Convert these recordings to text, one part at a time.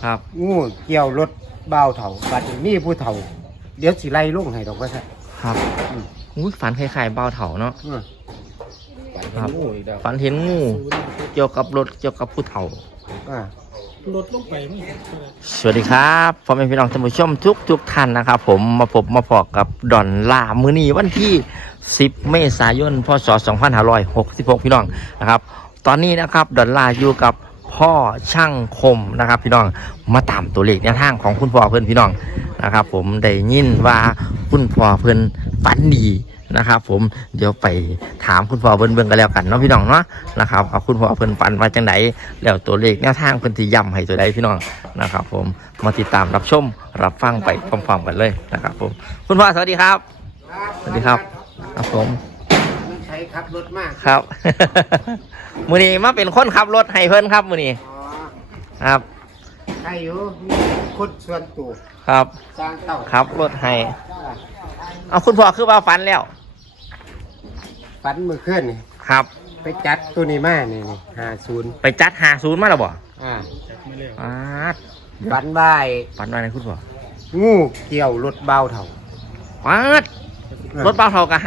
ครับงูเกี่ยวรถบ่าวเฒ่าบัดนี้มีผู้เฒ่าเดี๋ยวสิไล่ลงให้ดอกว่าซั่นครับอุ้ยฝันคล้ายๆเบาเถาเนาะครับฝันเห็นงูเกี่ยวกับรถเกี่ยวกับผู้เฒ่าลดลงไปมั้งสวัสดีครับพ่อแม่พี่น้องท่านผู้ชมทุกท่านนะครับผมมาพบมาพอกับดอนล่ามื้อนี้วันที่10เมษายนพศ2566พี่น้องนะครับตอนนี้นะครับดอนล่าอยู่กับพ่อช่างคมนะครับพี่น้องมาตามตัวเลขแนวทางของคุณพ่อเพื่อนพี่น้องนะครับผมได้ยินว่าคุณพ่อเพื่อนฝันดีนะครับผมเดี๋ยวไปถามคุณพ่อเบิ่งกันแล้วกันเนาะพี่น้องเนาะนะครับเอาคุณพ่อเพิ่นฝันว่าจังไดแล้วตัวเลขแนวทางเพิ่นสิย้ำให้ตัวใดพี่น้องนะครับผมมาติดตามรับชมรับฟังไปพร้อมๆกันเลยนะครับผมคุณพ่อสวัสดีครับสวัสดีครับครับผมใช้ขับรถมากครับ มื้อนี้มาเป็นคนขับรถให้เพิ่นครับมื้อนี้ครับใช่อยู่มีคนส่วนตัวครับสร้างเต่าครับรถให้เอาคุณพ่อคือว่าฝันแล้วฝันเมื่อคืนนี่ครับไปจัดตัวนี้มานี่50 ไปจัด50มาแล้วบ่ฝันบ่ายฝันว่าอะไรคุณพ่องูเกี่ยวรถบ่าวเฒ่าปัดรถเบาเท่ากับ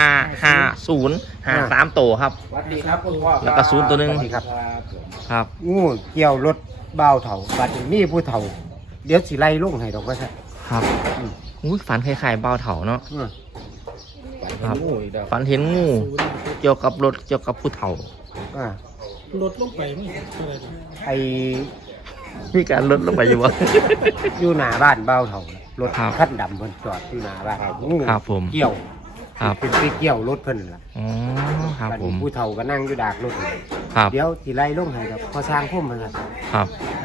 55053โตครับสวัสดีครับคุณพ่อแล้วก็0ตัวนึงครับงูเกี่ยวรถบ่าวเฒ่าบัดนี้มีผู้เฒ่าเดี๋ยวสิไล่ลงให้ดอกว่าซั่นครับอุ้ยฝันคล้ายๆเบาเฒ่าเนาะครับฝันเห็นงูเกี่ยวกับรถเกี่ยวกับผู้เฒ่าลดลงไปมั้งไอ้มีการลดลงไปอยู่วะอยู่หน้าบ้านบ่าวเฒ่ารถคันดำเพิ่นจอดอยู่หน้าบ้านงูเกี่ยวเป็นไปเกี่ยวรถเพิ่นล่ะอ๋อครับผมผู้เฒ่าก็นั่งอยู่ดากรถเดี๋ยวสิไล่ลงให้ครับพอสร้างพุ่มมันครับ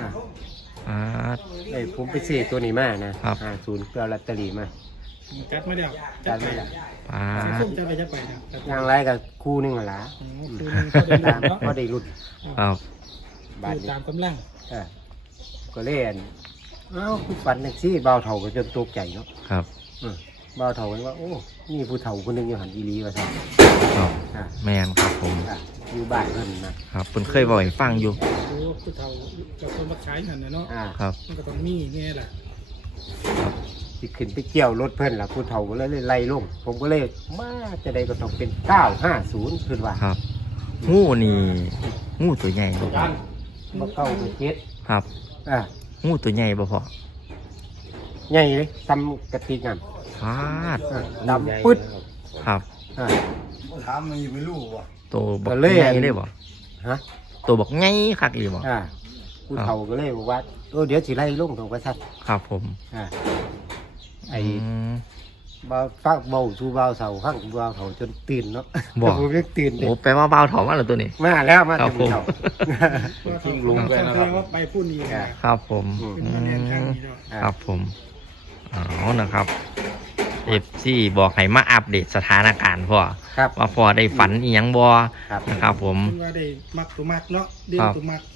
ผมไปซื้อตัวนี้มานะ50เพื่อลอตเตอรี่มาจัดไม่ได้จัดไม่ได้จัดไปจัดไปนะอย่างไรกับคู่นึงล่ะพอได้รุ่นครับบาทตามกำลังก็เล่นผู้ฝันนึกซี่บ่าวเฒ่าก็จนตกใจเนาะครับบ่าวเฒ่าว่าโอ้นี่ผู้เฒ่าคนนึงอยู่หันอีหลีว่าซั่นแม่นครับผมอยู่บ้านเพิ่นนะครับเพิ่นเคยบอกให้ฟังอยู่โอ้ผู้เฒ่ากับคนมาขายหันเนาะครับมันก็ต้องมีแง่ล่ะสิขึ้นไปเกี่ยวรถเพิ่นล่ะผู้เฒ่าก็เลยไล่ลงผมก็เลยมาจะได้ก็ต้องเป็น950ขึ้นว่าครับงูนี่งูตัวใหญ่บ่บ่เก่าก็7 ครับงูตัวใหญ่บ่พอใหญ่เลยซ้ำกระติกน้ำดำปึ๊ดครับถามมันไม่รู้ว่ะตัวบักใหญ่เลยบ่ตัวบักใหญ่คักอีบ่ผู้เฒ่าก็เลยบอกว่าเดี๋ยวสิไล่ลงตรงกระชัดครับผมไอ้บ่าวฟักเบาสู่บ่าวเฒ่าฟังบ่าวเฒ่าจนตื่นเนาะผมยังตื่นโอ้แปลว่าบ่าวเฒ่ามาแล้วตัวนี้มาแล้วมาครับผมทิ้งลงไปนะครับว่าไปพูดนี้ครับผมครับผมนะครับFCบอกให้มาอัปเดตสถานการณ์พ่อว่าพ่อได้ฝันอีหยังบ่นะครับผมว่าได้มักตัวมักเนาะเด่นตัวมัก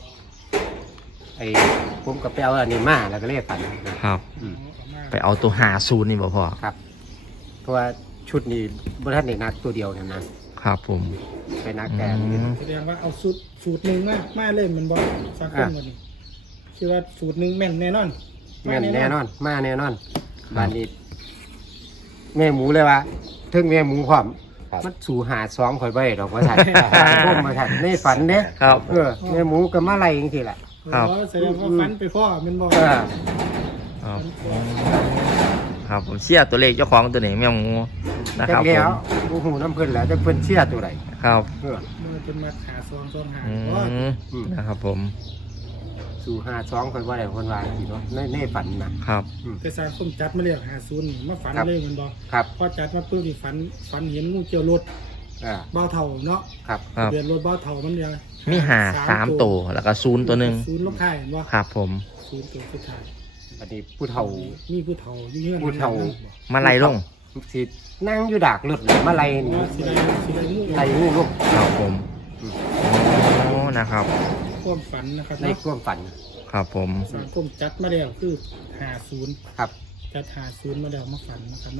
ผมก็ไปเอาอันนี้มาแล้วก็เรียกฝันครับไปเอาตัว50นี่บ่พ่อครับเพราะว่าชุดนี้บ่ทันได้นักตัวเดียวนะครับผมไปนักแกนแสดงว่าเอาสูตรนึงมาเลยมันบ่สักคนบ่นี่คิดว่าสูตรนึงแม่นแน่นอนแม่นแน่นอนมาแน่นอนบ้านนี้แม่หมูเลยว่าถึงแม่หมูพร้อมมันสู่52ข่อยบ่ได้ดอกว่าซั่นผมมาซั่นในฝันเด้แม่หมูก็มาไล่จังซี่แหละครับแสดงว่าฝันไปพ่อมันบ่ครับผมเชื่อตัวเลขเจ้าของตัวนี้แม่หมูนะครับผมโอ้โหน้ำเพิ่นแล้วจะเพิ่นเชื่อตัวไหนครับมันเป็นมาหาซองหานะครับผมสู่52คนว่าได้คนว่าสิเนาะในฝันนะครับแต่สร้างผมจัดมาแล้ว50มาฝันเลยมันบ่พอจัดมาปุ๊บนี่ฝันเห็นงูเกี่ยวรถบ่าวเฒ่าเนาะครับเดือนรถบ่าวเฒ่ามันเดียวมี3ตัวแล้วก็0ตัวนึง 0ลบท้ายบ่ครับผม 0ตัวสุดท้ายอันนี้ผู้เฒ่ามีผู้เฒ่าอยู่เฮือนผู้เฒ่ามาไล่ลงสินั่งอยู่ดากรถมาไล่นี่ไล่งูลงครับผมนะครับความฝันนะครับในความฝันครับผมผมจัดมาแล้วคือ50 ครับจัด50มาแล้วมาฝันนะครับเนาะ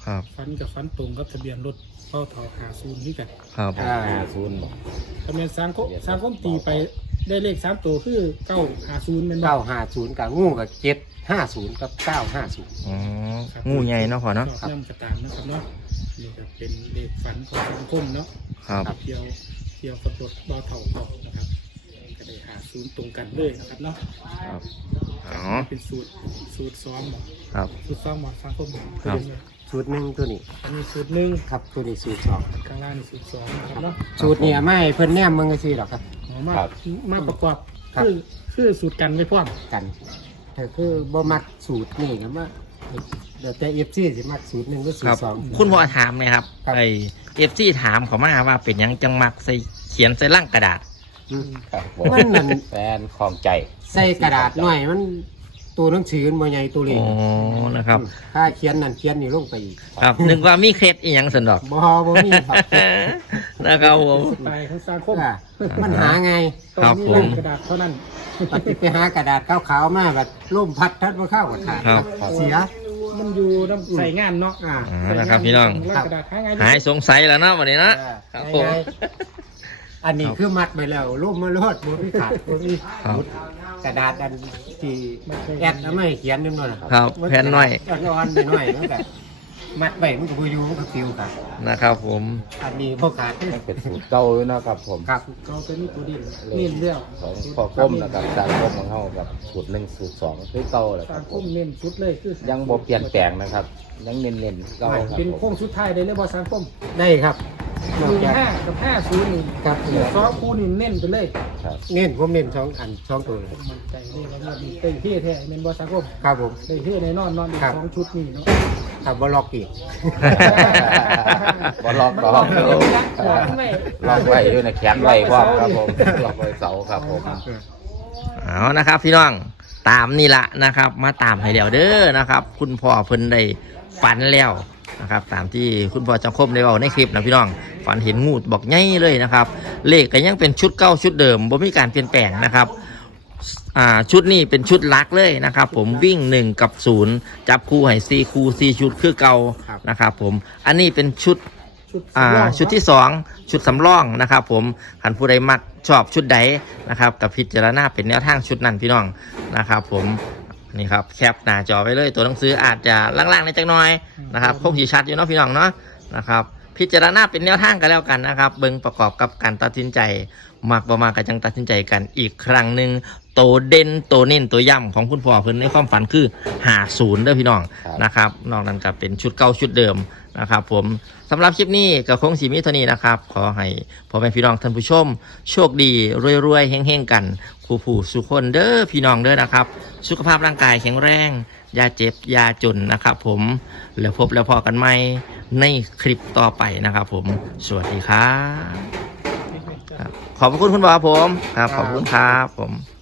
ครับฝันกับฝันตรงกับทะเบียนรถเป้าเท่าหาศูนย์นี่กันครับ 50บอกทะเบียนสามคมตีไปได้เลข3 ตัวคือ950เป็นบ่ 950กับงูกับ750กับ950 อ๋องูใหญ่เนาะพ่อเนาะชอบย่ำกระตามนะครับเนาะนี่ก็เป็นเลขฝันของสังคมเนาะครับเที่ยวกับรถเป้าเท่าเขานะครับก็ได้50ตรงกันเลยนะครับเนาะครับอ๋อเป็นสูตรซ้อมบ่ครับสูตรซ้อมบ่สังคมบ่ครับสูตรหนึ่งตัวนี้อันนี้สูตรหนึ่งครับตัวนี้สูตรสองข้างล่างนี่สูตร2นะครับเนาะสูตรเนี่ยไม่ให้เพิ่นแนมมึงก็สิหรอกครับมาประกอบครับคือสูตรกันไว้พร้อมกันแต่คือบ่มักสูตรนี่ก็มาเดี๋ยวแต่ FC สิมักสูตรหนึ่งก็สูคตรับรสองคุณพ่อถามเลยครับครับไอFC ถามเขามาว่าเป็นหยังจังมักใส่เขียนใส่ล่างกระดาษอืมครับผมมันนั่นแฟนของใจใส่กระดาษหน่อยมันตัวหนังสือมันบ่ใหญ่ตัวเล็กอ๋อนะครับถ้าเขียนนั่นเขียนนี่ลงไปอีกครับนึกว่ามีเคล็ดอีหยังสันดอกบ่มีครับนะครับผมสไตล์ของสังคมอ่ามันหาไงครับตผรงมนี้กระดาษเท่านั้นปฏิไปหากระดาษขาวๆมาแบบล่มพัดทัดมาเข้ากับขาดครับเสียมันอยู่น้ำใส่งานเนาะอ่าอ๋อนะครับพี่น้องแล้วกระดาษหาง่ายหายสงสัยแล้วเนาะวันนี้นะ ครับผมง่ายๆอันนี้คือมัดไปแล้วล่มมาโลดบ่มีขาดบ่มีครับหลุดกระดาษอันที่แอดเอาไม่เขียนนั่นน่ะครับแผ่นน้อยอ่อนๆหน่อยๆมันก็มัดไว้มันก็บ่อยู่มันก็ปิวครับนะครับผมอันนี้บ่ขาดมันเป็นสูตรเก่าเลยนะครับผมครับเขาเป็นนี่ตัวเด่นเน้นเรื่องของพ่อก้มนะครับสารคมของเขากับสูตร1สูตร2คือเก่าแหละคสัรับงคผมมเน้นสุดเลยคือยังบ่เปลี่ยนแปลงนะครับ ยังเน้นๆเก่าครับเป็นผโค้มงสุดท้ายได้เลยบ่สังคมได้ครับนอกจาก 15กับ50นี่ครับซอคู่นี่เน้นไปเลยครับเน้นผมเน้นสองอันสองตัวเลยมันใจนี่แล้วก็มีเต้เท่แท้แม่นบ่สังคมครับผมเต้เท่แน่นอนอีกครับ 2ชุดนี่เนาะถ้าบ่ล็อกอีกบ่ลอกมันลลออก กไว้ลอกไว้ด้วยนะแขนไว้พร้อมครับผมลอกไว้เสาครับผมเอานะครับพี่น้องตามนี่ละนะครับ มาตามให้แล้วเด้อนะครับ คุณพ่อเพิ่นได้ฝันแล้วนะครับ ตามที่คุณพ่อจังคมได้เว้าในคลิปนะพี่น้องฝันเห็นงูบอกใหญ่เลยนะครับ เลขก็ยังเป็นชุดเก่าชุดเดิมบ่มีการเปลี่ยนแปลงนะครับชุดนี้เป็นชุดลักเลยนะครับ ผมวิ่ง1กับ0จับคู่ให้4คู่4ชุดคือเก่านะครับ ผมอันนี้เป็นชุด ชุดที่2ชุดสำรองนะครับ ผมขันผู้ใดมักชอบชุดใดนะครับกับพิจารณาเป็นแนวทางชุดนั้นพี่น้องนะครับ ผมนี่ครับแคปหน้าจอไว้เลยตัวหนังสืออาจจะล่างๆในจักหน่อยนะครับคงสีชัดอยู่เนาะพี่น้องเนาะนะครับ พิจารณาเป็นแนวทางกันแล้วกันนะครับ เบิ่งประกอบกับการตัดสินใจมักบ่มากก็จังตัดสินใจกันอีกครั้งหนึ่งโตเด่นโตเน้นตัวย่ำของคุณพ่อเพิ่นในความฝันคือ50เด้อพี่น้องนะครับนอกนั้นก็เป็นชุดเก่าชุดเดิมนะครับ ผมสำหรับคลิปนี้ก็คงสีมิเท่านี้นะครับ ขอให้พ่อแม่พี่น้องท่านผู้ชมโชคดีรวยๆเฮงๆกันคู่ผู้สุขคนเด้อพี่น้องเด้อนะครับ สุขภาพร่างกายแข็งแรงอย่าเจ็บอย่าจนนะครับ ผมแล้วพบแล้วพอกันใหม่ในคลิปต่อไปนะครับ ผมสวัสดีครับ ขอบพระคุณคุณบอผมครับขอบคุณครับผม